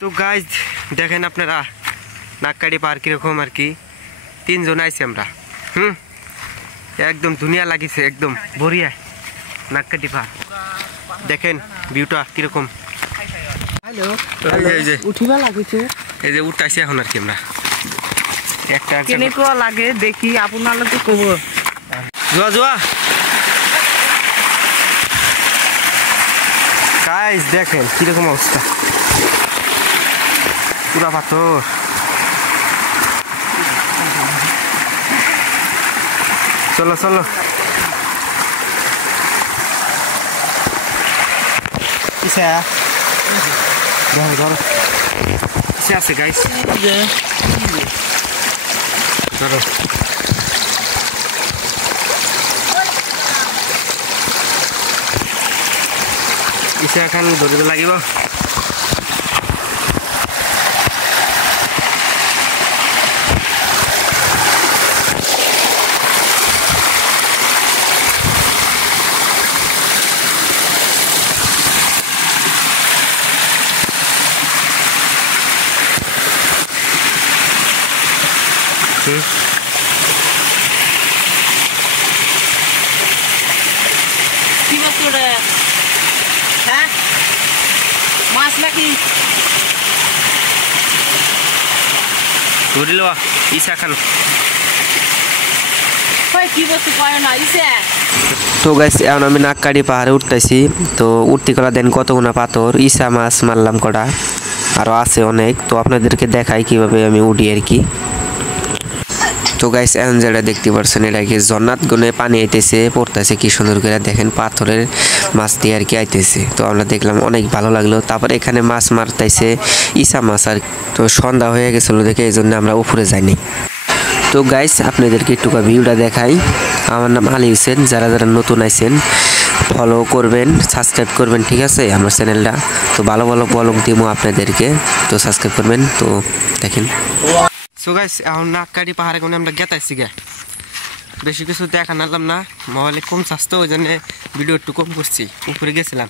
তো গাইজ দেখেন আপনারা নাককাটি পাহাড় কিরকম আর কি 3 জন আইছি আমরা একদম দুনিয়া লাগিছে একদম বড়িয়া নাককাটি পাহাড় দেখেন ভিউটা কিরকম হ্যালো এই যে উঠিবা লাগিছে এই যে উঠতাইছি এখন আর কি আমরা একটা কেনেকুৱা লাগে দেখি আপোনালোকে কব জোয়া জোয়া গাইজ দেখেন কিরকম অবস্থা পুরা পাথর চলো চলো ইসা ধরো ধরো ইসা আছে গাইস ধরো ইসা এখন ধরিব লাগিব কি বস্তু রে হ্যাঁ মাছ নাকি ধরিল ইসা খান কই কি বস্তু কয় না ইসে তো গাইস এখন আমি নাককাটি পাহাড়ে উঠতেছি তো উঠতে করা দেন কতগুনা পাথর ইসা মাছ মারলাম কটা আরো আছে অনেক তো আপনাদেরকে দেখাই কিভাবে আমি উঠি আর কি তো গাইস এখন যেটা দেখতে পাচ্ছেন এটা কি জন্নাত গুনে পানি আইতেছে পড়তেছে কি সুন্দর করে দেখেন পাথরের মাছ দিয়ে আর কি আইতেছে তো আমরা দেখলাম অনেক ভালো লাগলো তারপর এখানে মাছ মারতেছে ইসা মাছ আর তো সন্ধ্যা হয়ে গেছিল দেখে এই জন্য আমরা উপরে যাইনি তো গাইস আপনাদেরকে একটু ভিউটা দেখাই আমার নাম আলী হোসেন যারা যারা নতুন আইছেন ফলো করবেন সাবস্ক্রাইব করবেন ঠিক আছে আমার চ্যানেলটা তো ভালো ভালো ব্লগ দিমু আপনাদেরকে তো সাবস্ক্রাইব করবেন তো দেখেন সো গাইস এখন নাককাটি পাহাড়ে কোনে আমরা গেতাইছি গে বেশি কিছু দেখা নালাম না মোবাইলে কম চাস্তো ওই জন্য ভিডিও একটু কম করছি উপরে গেছিলাম